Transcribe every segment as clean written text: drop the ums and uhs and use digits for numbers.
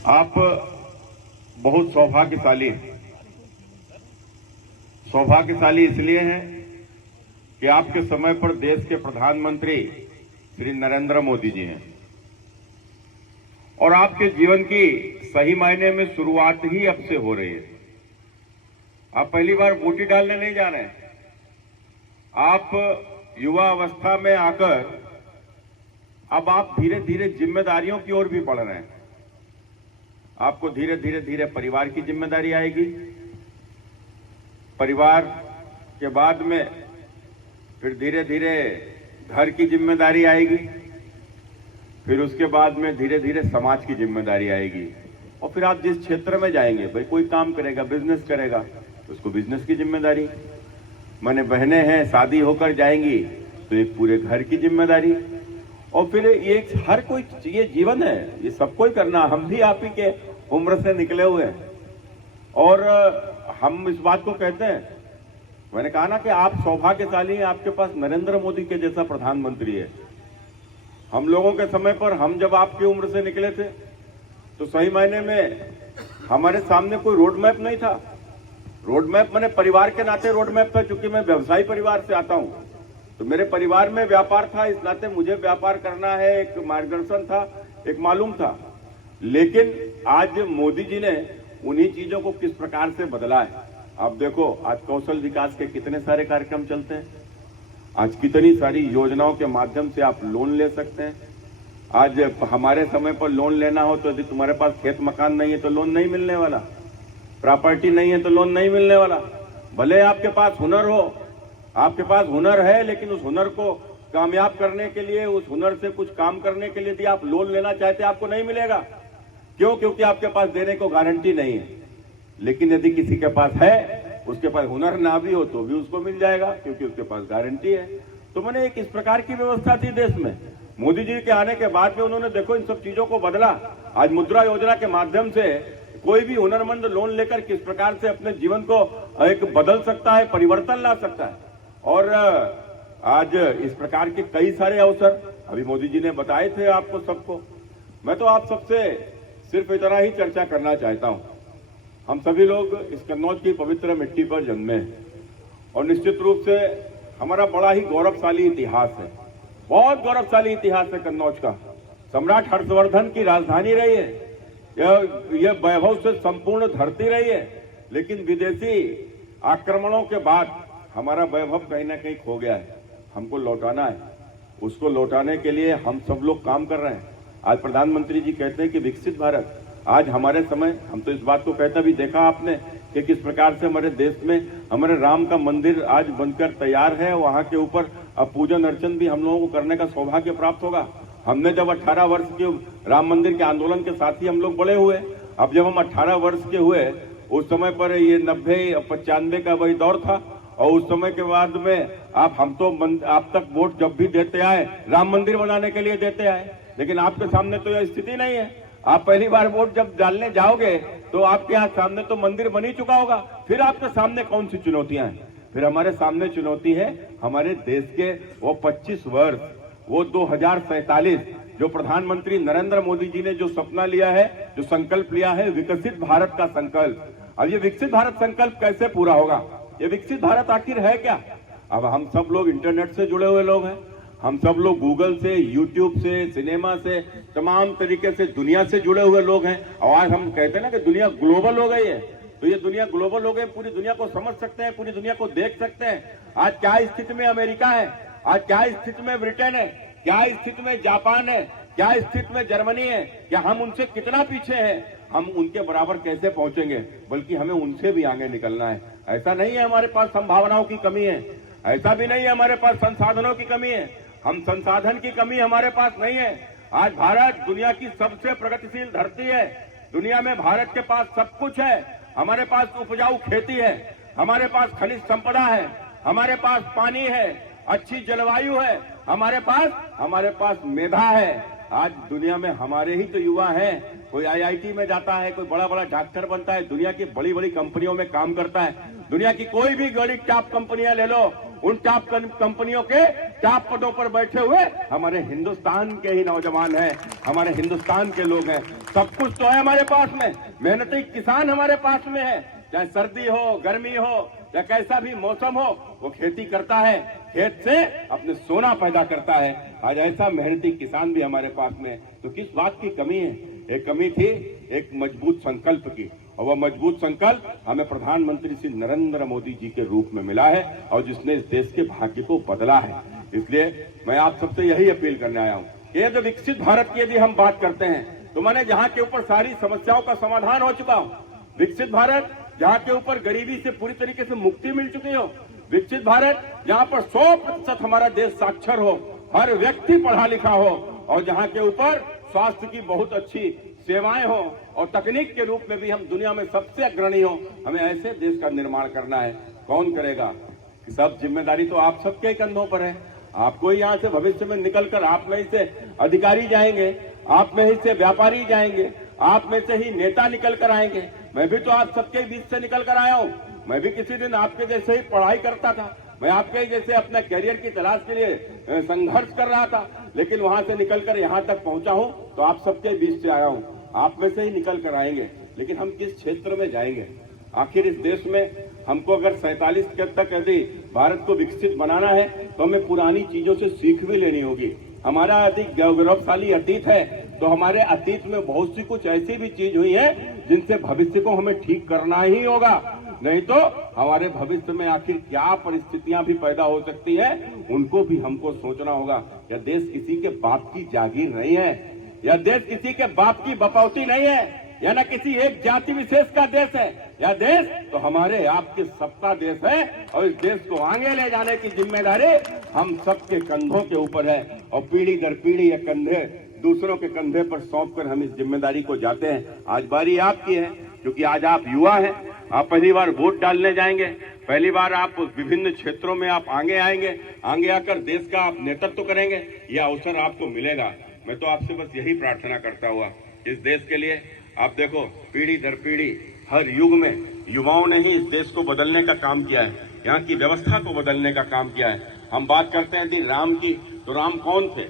आप बहुत सौभाग्यशाली हैं। सौभाग्यशाली इसलिए हैं कि आपके समय पर देश के प्रधानमंत्री श्री नरेंद्र मोदी जी हैं और आपके जीवन की सही मायने में शुरुआत ही अब से हो रही है। आप पहली बार वोटी डालने नहीं जा रहे हैं। आप युवा अवस्था में आकर अब आप धीरे धीरे जिम्मेदारियों की ओर भी बढ़ रहे हैं। आपको धीरे धीरे परिवार की जिम्मेदारी आएगी। परिवार के बाद में फिर धीरे धीरे घर की जिम्मेदारी आएगी। फिर उसके बाद में धीरे धीरे समाज की जिम्मेदारी आएगी। और फिर आप जिस क्षेत्र में जाएंगे, भाई कोई काम करेगा, बिजनेस करेगा, उसको बिजनेस की जिम्मेदारी। मैंने बहनें हैं, शादी होकर जाएंगी तो एक पूरे घर की जिम्मेदारी। और फिर ये हर कोई, ये जीवन है, ये सबको ही करना। हम भी आप ही के उम्र से निकले हुए हैं और हम इस बात को कहते हैं। मैंने कहा ना कि आप सौभाग्यशाली हैं, आपके पास नरेंद्र मोदी के जैसा प्रधानमंत्री है। हम लोगों के समय पर, हम जब आपकी उम्र से निकले थे तो सही मायने में हमारे सामने कोई रोड मैप नहीं था। रोड मैप मैंने परिवार के नाते रोड मैप था, क्योंकि मैं व्यवसायी परिवार से आता हूं तो मेरे परिवार में व्यापार था, इस नाते मुझे व्यापार करना है, एक मार्गदर्शन था, एक मालूम था। लेकिन आज मोदी जी ने उन्हीं चीजों को किस प्रकार से बदला है। आप देखो, आज कौशल विकास के कितने सारे कार्यक्रम चलते हैं। आज कितनी सारी योजनाओं के माध्यम से आप लोन ले सकते हैं। आज हमारे समय पर लोन लेना हो तो यदि तुम्हारे पास खेत मकान नहीं है तो लोन नहीं मिलने वाला, प्रॉपर्टी नहीं है तो लोन नहीं मिलने वाला। भले आपके पास हुनर हो, आपके पास हुनर है, लेकिन उस हुनर को कामयाब करने के लिए, उस हुनर से कुछ काम करने के लिए यदि आप लोन लेना चाहते हैं, आपको नहीं मिलेगा। क्यों? क्योंकि आपके पास देने को गारंटी नहीं है। लेकिन यदि किसी के पास है, उसके पास हुनर ना भी हो तो भी उसको मिल जाएगा, क्योंकि उसके पास गारंटी है। तो मैंने एक इस प्रकार की व्यवस्था थी देश में। मोदी जी के आने के बाद में उन्होंने देखो इन सब चीजों को बदला। आज मुद्रा योजना के माध्यम से कोई भी हुनरमंद लोन लेकर किस प्रकार से अपने जीवन को एक बदल सकता है, परिवर्तन ला सकता है। और आज इस प्रकार के कई सारे अवसर अभी मोदी जी ने बताए थे आपको सबको। मैं तो आप सबसे सिर्फ इतना ही चर्चा करना चाहता हूं। हम सभी लोग इस कन्नौज की पवित्र मिट्टी पर जन्मे हैं और निश्चित रूप से हमारा बड़ा ही गौरवशाली इतिहास है। बहुत गौरवशाली इतिहास है कन्नौज का। सम्राट हर्षवर्धन की राजधानी रही है। यह वैभव से संपूर्ण धरती रही है। लेकिन विदेशी आक्रमणों के बाद हमारा वैभव कहीं ना कहीं खो गया है। हमको लौटाना है। उसको लौटाने के लिए हम सब लोग काम कर रहे हैं। आज प्रधानमंत्री जी कहते हैं कि विकसित भारत। आज हमारे समय, हम तो इस बात को कहते भी देखा आपने कि किस प्रकार से हमारे देश में हमारे राम का मंदिर आज बनकर तैयार है। वहां के ऊपर अब पूजन अर्चन भी हम लोगों को करने का सौभाग्य प्राप्त होगा। हमने जब 18 वर्ष के राम मंदिर के आंदोलन के साथ ही हम लोग बड़े हुए। अब जब हम 18 वर्ष के हुए, उस समय पर ये 90 और 95 का वही दौर था। और उस समय के बाद में आप तक वोट जब भी देते आए, राम मंदिर बनाने के लिए देते आए। लेकिन आपके सामने तो यह स्थिति नहीं है। आप पहली बार वोट जब डालने जाओगे तो आपके यहाँ सामने तो मंदिर बन ही चुका होगा। फिर आपके सामने कौन सी चुनौतियां हैं? फिर हमारे सामने चुनौती है हमारे देश के वो 25 वर्ष, वो 2047, जो प्रधानमंत्री नरेंद्र मोदी जी ने जो सपना लिया है, जो संकल्प लिया है, विकसित भारत का संकल्प। अब ये विकसित भारत संकल्प कैसे पूरा होगा? ये विकसित भारत आखिर है क्या? अब हम सब लोग इंटरनेट से जुड़े हुए लोग हैं। हम सब लोग गूगल से, यूट्यूब से, सिनेमा से, तमाम तरीके से दुनिया से जुड़े हुए लोग हैं। और आज हम कहते हैं ना कि दुनिया ग्लोबल हो गई है। तो ये दुनिया ग्लोबल हो गई, पूरी दुनिया को समझ सकते हैं, पूरी दुनिया को देख सकते हैं। आज क्या स्थिति में अमेरिका है, आज क्या स्थिति में ब्रिटेन है, क्या स्थिति में जापान है, क्या स्थिति में जर्मनी है, क्या हम उनसे कितना पीछे हैं, हम उनके बराबर कैसे पहुंचेंगे? बल्कि हमें उनसे भी आगे निकलना है। ऐसा नहीं है हमारे पास संभावनाओं की कमी है, ऐसा भी नहीं है हमारे पास संसाधनों की कमी है। हम संसाधन की कमी हमारे पास नहीं है। आज भारत दुनिया की सबसे प्रगतिशील धरती है। दुनिया में भारत के पास सब कुछ है। हमारे पास उपजाऊ खेती है, हमारे पास खनिज संपदा है, हमारे पास पानी है, अच्छी जलवायु है, हमारे पास मेधा है। आज दुनिया में हमारे ही तो युवा हैं। कोई आईआईटी में जाता है, कोई बड़ा बड़ा डॉक्टर बनता है, दुनिया की बड़ी बड़ी कंपनियों में काम करता है। दुनिया की कोई भी बड़ी टॉप कंपनियां ले लो, उन टॉप कंपनियों के टॉप पदों पर बैठे हुए हमारे हिंदुस्तान के ही नौजवान हैं, हमारे हिंदुस्तान के लोग हैं। सब कुछ तो है हमारे पास में, मेहनती किसान हमारे पास में है, चाहे सर्दी हो, गर्मी हो या कैसा भी मौसम हो, वो खेती करता है, खेत से अपने सोना पैदा करता है। आज ऐसा मेहनती किसान भी हमारे पास में है। तो किस बात की कमी है? एक कमी थी एक मजबूत संकल्प की, और वह मजबूत संकल्प हमें प्रधानमंत्री श्री नरेंद्र मोदी जी के रूप में मिला है और जिसने इस देश के भाग्य को बदला है। इसलिए मैं आप सबसे यही अपील करने आया हूँ कि यदि विकसित भारत की यदि हम बात करते हैं तो मैंने जहाँ के ऊपर सारी समस्याओं का समाधान हो चुका हूँ, विकसित भारत जहाँ के ऊपर गरीबी से पूरी तरीके से मुक्ति मिल चुकी हो, विकसित भारत जहाँ पर 100% हमारा देश साक्षर हो, हर व्यक्ति पढ़ा लिखा हो, और जहाँ के ऊपर स्वास्थ्य की बहुत अच्छी सेवाएं हो और तकनीक के रूप में भी हम दुनिया में सबसे अग्रणी हो। हमें ऐसे देश का निर्माण करना है। कौन करेगा? सब जिम्मेदारी तो आप सबके कंधों पर है। आपको यहाँ से भविष्य में निकलकर आप में से अधिकारी जाएंगे, आप में ही से व्यापारी जाएंगे, आप में से ही नेता निकल कर आएंगे। मैं भी तो आप सबके बीच से निकल कर आया हूँ। मैं भी किसी दिन आपके जैसे ही पढ़ाई करता था, मैं आपके जैसे अपने करियर की तलाश के लिए संघर्ष कर रहा था, लेकिन वहां से निकलकर यहाँ तक पहुंचा हूँ तो आप सबके बीच से आया हूँ। आप में से ही निकल कर आएंगे, लेकिन हम किस क्षेत्र में जाएंगे? आखिर इस देश में हमको अगर 47 तक यदि भारत को विकसित बनाना है तो हमें पुरानी चीजों से सीख भी लेनी होगी। हमारा अधिक गौरवशाली अतीत है, तो हमारे अतीत में बहुत सी कुछ ऐसी भी चीज हुई है जिनसे भविष्य को हमें ठीक करना ही होगा। नहीं तो हमारे भविष्य में आखिर क्या परिस्थितियां भी पैदा हो सकती है, उनको भी हमको सोचना होगा। यह देश किसी के बाप की जागीर नहीं है, यह देश किसी के बाप की बपौती नहीं है, यह न किसी एक जाति विशेष का देश है। यह देश तो हमारे आपके सबका देश है, और इस देश को आगे ले जाने की जिम्मेदारी हम सबके कंधों के ऊपर है। और पीढ़ी दर पीढ़ी ये कंधे दूसरों के कंधे पर सौंप कर हम इस जिम्मेदारी को जाते हैं। आज बारी आपकी है, क्योंकि आज आप युवा हैं, आप पहली बार वोट डालने जाएंगे, पहली बार आप विभिन्न क्षेत्रों में आप आगे आएंगे, आगे आकर देश का आप नेतृत्व करेंगे, यह अवसर आपको मिलेगा। मैं तो आपसे बस यही प्रार्थना करता हुआ इस देश के लिए, आप देखो पीढ़ी दर पीढ़ी हर युग में युवाओं ने ही इस देश को बदलने का काम किया है, यहाँ की व्यवस्था को बदलने का काम किया है। हम बात करते हैं यदि राम की, तो राम कौन थे?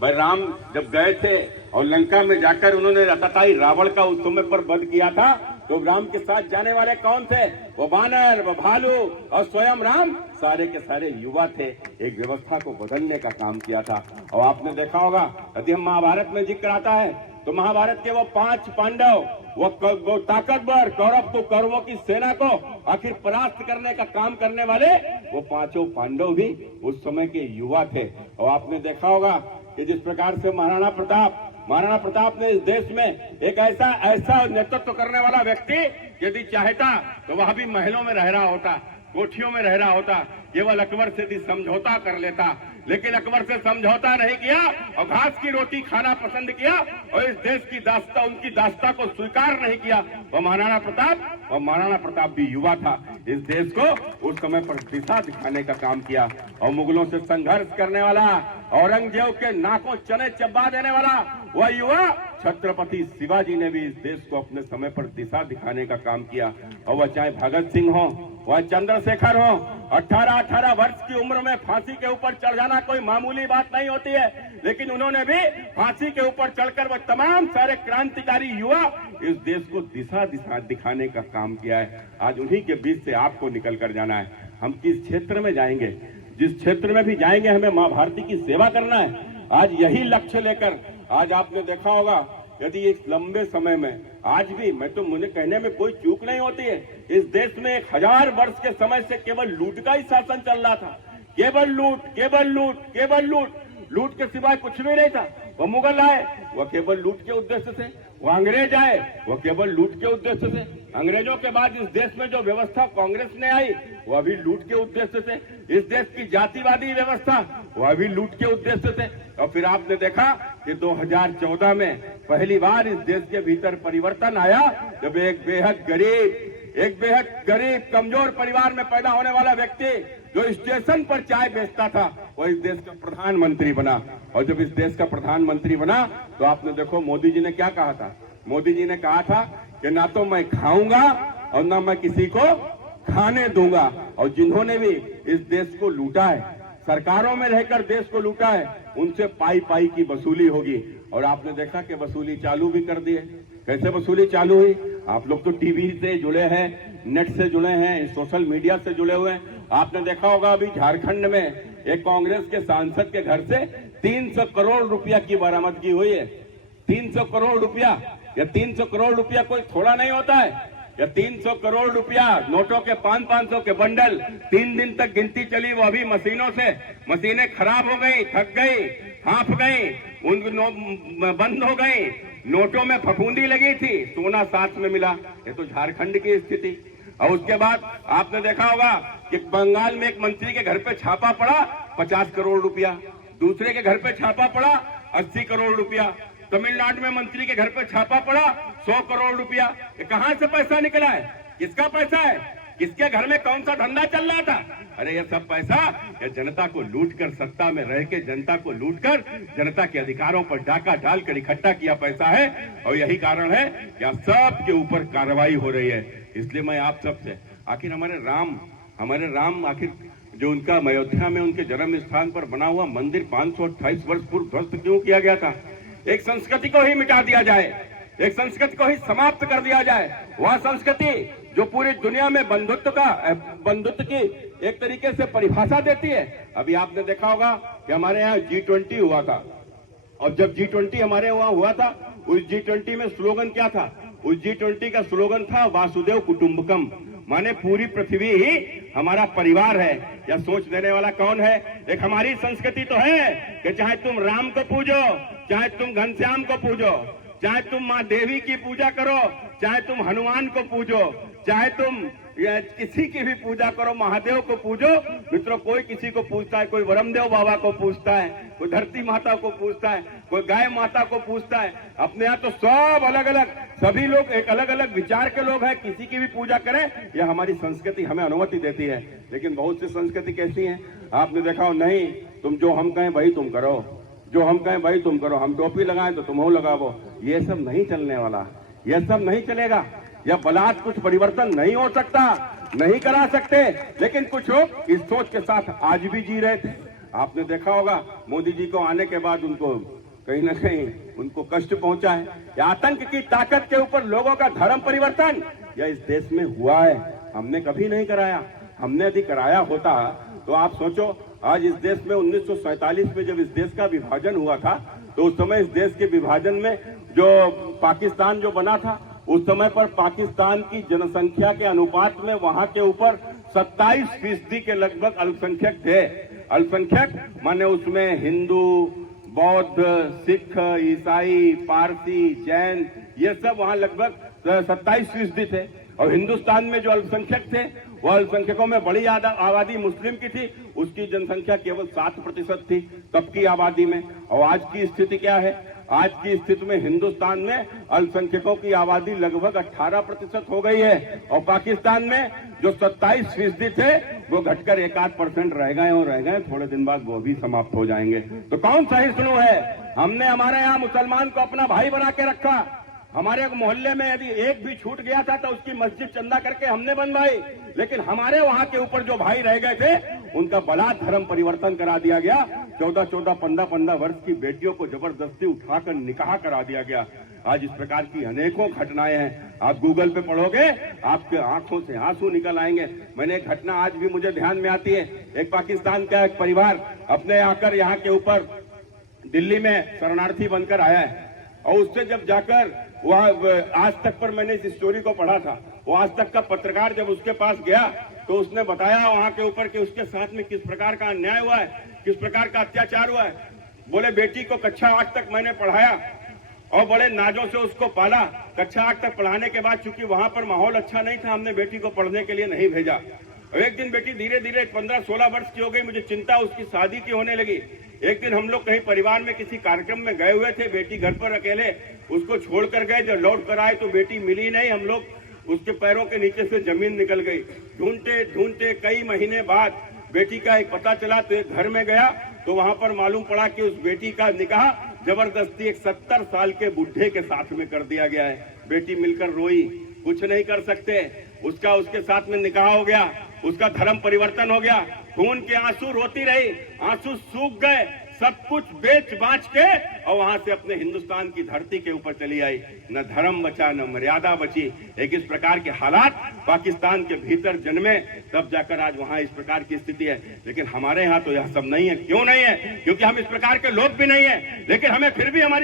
भाई राम जब गए थे और लंका में जाकर उन्होंने रताताई रावण का उस समय पर वध किया था, तो राम के साथ जाने वाले कौन थे? वो बानर, वो भालू और स्वयं राम सारे के सारे युवा थे। एक व्यवस्था को बदलने का काम किया था। और आपने देखा होगा यदि हम महाभारत में जिक्र आता है तो महाभारत के वो 5 पांडव, वो ताकतवर कौरव को कौरवों की सेना को आखिर परास्त करने का काम करने वाले वो 5 पांडव भी उस समय के युवा थे। और आपने देखा होगा कि जिस प्रकार से महाराणा प्रताप ने इस देश में एक ऐसा नेतृत्व करने वाला व्यक्ति यदि चाहता तो वह भी महलों में रह रहा होता, कोठियों में रह रहा होता, केवल अकबर से भी समझौता कर लेता, लेकिन अकबर से समझौता नहीं किया और घास की रोटी खाना पसंद किया और इस देश की दास्ता, उनकी दास्ता को स्वीकार नहीं किया। वह महाराणा प्रताप भी युवा था, इस देश को उस समय पर दिशा दिखाने का काम किया। और मुगलों से संघर्ष करने वाला, औरंगजेब के नाकों चने चबा देने वाला वह युवा छत्रपति शिवाजी ने भी इस देश को अपने समय पर दिशा दिखाने का काम किया। और वह चाहे भगत सिंह हो, वह चंद्रशेखर हो, 18 वर्ष की उम्र में फांसी के ऊपर चढ़ जाना कोई मामूली बात नहीं होती है, लेकिन उन्होंने भी फांसी के ऊपर चढ़कर वह तमाम सारे क्रांतिकारी युवा इस देश को दिशा दिखाने का काम किया है। आज उन्हीं के बीच से आपको निकल कर जाना है। हम किस क्षेत्र में जाएंगे, जिस क्षेत्र में भी जाएंगे हमें मां भारती की सेवा करना है। आज यही लक्ष्य लेकर आज आपने देखा होगा यदि इस लंबे समय में आज भी मुझे कहने में कोई चूक नहीं होती है, इस देश में 1000 वर्ष के समय से केवल लूट का ही शासन चल रहा था। केवल लूट के सिवाय कुछ भी नहीं था। वह मुगल आए, वह केवल लूट के उद्देश्य से, वह अंग्रेज आए, वह केवल लूट के उद्देश्य से। अंग्रेजों के बाद इस देश में जो व्यवस्था कांग्रेस ने आई वह भी लूट के उद्देश्य से। इस देश की जातिवादी व्यवस्था वह भी लूट के उद्देश्य से। और फिर आपने देखा कि 2014 में पहली बार इस देश के भीतर परिवर्तन आया, जब एक बेहद गरीब कमजोर परिवार में पैदा होने वाला व्यक्ति जो स्टेशन पर चाय बेचता था वह इस देश का प्रधानमंत्री बना। और जब इस देश का प्रधानमंत्री बना तो आपने देखो मोदी जी ने क्या कहा था। मोदी जी ने कहा था कि ना तो मैं खाऊंगा और ना मैं किसी को खाने दूंगा। और जिन्होंने भी इस देश को लूटा है, सरकारों में रहकर देश को लूटा है, उनसे पाई पाई की वसूली होगी। और आपने देखा कि वसूली चालू भी कर दी है। कैसे वसूली चालू हुई? आप लोग तो टीवी से जुड़े हैं, नेट से जुड़े हैं, सोशल मीडिया से जुड़े हुए हैं। आपने देखा होगा अभी झारखंड में एक कांग्रेस के सांसद के घर से 300 करोड़ रुपया की बरामदगी हुई है। 300 करोड़ रुपया, या 300 करोड़ रुपया कोई थोड़ा नहीं होता है। या 300 करोड़ रुपया नोटों के 500-500 के बंडल 3 दिन तक गिनती चली, वो अभी मशीनों से, मशीनें खराब हो गई, थक गई, हाफ गई, उन बंद हो गई, नोटों में फफूंदी लगी थी, सोना साथ में मिला। ये तो झारखंड की स्थिति। और उसके बाद आपने देखा होगा कि बंगाल में एक मंत्री के घर पे छापा पड़ा 50 करोड़ रुपया, दूसरे के घर पे छापा पड़ा 80 करोड़ रुपया, तमिलनाडु में मंत्री के घर पे छापा पड़ा 100 करोड़ रुपया। ये कहां से पैसा निकला है? किसका पैसा है? किसके घर में कौन सा धंधा चल रहा था? अरे ये सब पैसा ये जनता को लूटकर, सत्ता में रह के जनता को लूटकर, जनता के अधिकारों पर डाका डालकर इकट्ठा किया पैसा है। और यही कारण है कि आप सबके ऊपर कार्रवाई हो रही है। इसलिए मैं आप सबसे, आखिर हमारे राम आखिर जो उनका अयोध्या में उनके जन्म स्थान पर बना हुआ मंदिर 528 वर्ष पूर्व ध्वस्त क्यों किया गया था? एक संस्कृति को ही मिटा दिया जाए, एक संस्कृति को ही समाप्त कर दिया जाए। वह संस्कृति जो पूरी दुनिया में बंधुत्व की एक तरीके से परिभाषा देती है। अभी आपने देखा होगा कि हमारे यहाँ G20 हुआ था, और जब G20 हमारे वहां हुआ था, उस G20 में स्लोगन क्या था? उस G20 का स्लोगन था वासुदेव कुटुंबकम, माने पूरी पृथ्वी ही हमारा परिवार है। यह सोच देने वाला कौन है? एक हमारी संस्कृति तो है कि चाहे तुम राम को पूजो, चाहे तुम घनश्याम को पूजो, चाहे तुम माँ देवी की पूजा करो, चाहे तुम हनुमान को पूजो, चाहे तुम किसी की भी पूजा करो, महादेव को पूजो। मित्रों, कोई किसी को पूछता है, कोई वरमदेव बाबा को पूछता है, कोई धरती माता को पूछता है, कोई गाय माता को पूछता है। अपने यहाँ तो सब अलग अलग, सभी लोग एक अलग अलग विचार के लोग हैं, किसी की भी पूजा करें, यह हमारी संस्कृति हमें अनुमति देती है। लेकिन बहुत सी संस्कृति कैसी है, आपने देखा हो, नहीं तुम जो हम कहें भाई तुम करो, जो हम कहें भाई तुम करो, हम टोपी लगाएं तो तुम हो लगावो। ये सब नहीं चलने वाला, यह सब नहीं चलेगा। यह बलात् कुछ परिवर्तन नहीं हो सकता, नहीं करा सकते। लेकिन कुछ लोग इस सोच के साथ आज भी जी रहे थे। आपने देखा होगा मोदी जी को आने के बाद उनको कहीं ना कहीं उनको कष्ट पहुंचा है। या आतंक की ताकत के ऊपर लोगों का धर्म परिवर्तन यह इस देश में हुआ है, हमने कभी नहीं कराया। हमने यदि कराया होता तो आप सोचो, आज इस देश में 1947 में जब इस देश का विभाजन हुआ था, तो उस समय इस देश के विभाजन में जो पाकिस्तान जो बना था, उस समय पर पाकिस्तान की जनसंख्या के अनुपात में वहां के ऊपर 27% के लगभग अल्पसंख्यक थे। अल्पसंख्यक माने उसमें हिंदू, बौद्ध, सिख, ईसाई, पारसी, जैन, ये सब वहां लगभग 27% थे। और हिंदुस्तान में जो अल्पसंख्यक थे, वह अल्पसंख्यकों में बड़ी आबादी मुस्लिम की थी, उसकी जनसंख्या केवल 7% थी तब की आबादी में। और आज की स्थिति क्या है? आज की स्थिति में हिंदुस्तान में अल्पसंख्यकों की आबादी लगभग 18% हो गई है, और पाकिस्तान में जो 27% थे वो घटकर 1-8% रह गए, और रह गए थोड़े दिन बाद वो भी समाप्त हो जाएंगे। तो कौन सहिष्णु है? हमने हमारे यहाँ मुसलमान को अपना भाई बना के रखा। हमारे मोहल्ले में यदि एक भी छूट गया था तो उसकी मस्जिद चंदा करके हमने बनवाई। लेकिन हमारे वहां के ऊपर जो भाई रह गए थे, उनका बलात् धर्म परिवर्तन करा दिया गया। 14-14, 15-15 वर्ष की बेटियों को जबरदस्ती उठाकर निकाह करा दिया गया। आज इस प्रकार की अनेकों घटनाएं हैं। आप गूगल पे पढ़ोगे, आपके आंखों से आंसू निकल आएंगे। मैंने एक घटना आज भी मुझे ध्यान में आती है। एक पाकिस्तान का एक परिवार अपने आकर यहाँ के ऊपर दिल्ली में शरणार्थी बनकर आया है, और उससे जब जाकर वह आज तक पर मैंने इस स्टोरी को पढ़ा था, वो आज तक का पत्रकार जब उसके पास गया तो उसने बताया वहां के ऊपर कि उसके साथ में किस प्रकार का अन्याय हुआ है, किस प्रकार का अत्याचार हुआ है। बोले बेटी को कक्षा 8 तक मैंने पढ़ाया और बड़े नाजों से उसको पाला। कक्षा 8 तक पढ़ाने के बाद चूंकि वहां पर माहौल अच्छा नहीं था, हमने बेटी को पढ़ने के लिए नहीं भेजा। एक दिन बेटी धीरे धीरे 15-16 वर्ष की हो गई, मुझे चिंता उसकी शादी की होने लगी। एक दिन हम लोग कहीं परिवार में किसी कार्यक्रम में गए हुए थे, बेटी घर पर अकेले उसको छोड़कर गए। जब लौट कर आए तो बेटी मिली नहीं। हम लोग उसके पैरों के नीचे से जमीन निकल गई। ढूंढते ढूंढते कई महीने बाद बेटी का एक पता चला, तो एक घर में गया तो वहां पर मालूम पड़ा कि उस बेटी का निकाह जबरदस्ती एक 70 साल के बुढ़े के साथ में कर दिया गया है। बेटी मिलकर रोई, कुछ नहीं कर सकते। उसका उसके साथ में निकाह हो गया, उसका धर्म परिवर्तन हो गया, खून के आंसू रोती रही, आंसू सूख गए, सब कुछ बेच बाच के और वहां से अपने हिंदुस्तान की धरती के ऊपर चली आई। न धर्म बचा, न मर्यादा बची। एक इस प्रकार के हालात पाकिस्तान के भीतर जन्मे, तब जाकर आज वहां इस प्रकार की स्थिति है। लेकिन हमारे यहाँ तो यह सब नहीं है। क्यों नहीं है? क्योंकि हम इस प्रकार के लोग भी नहीं है। लेकिन हमें फिर भी हमारी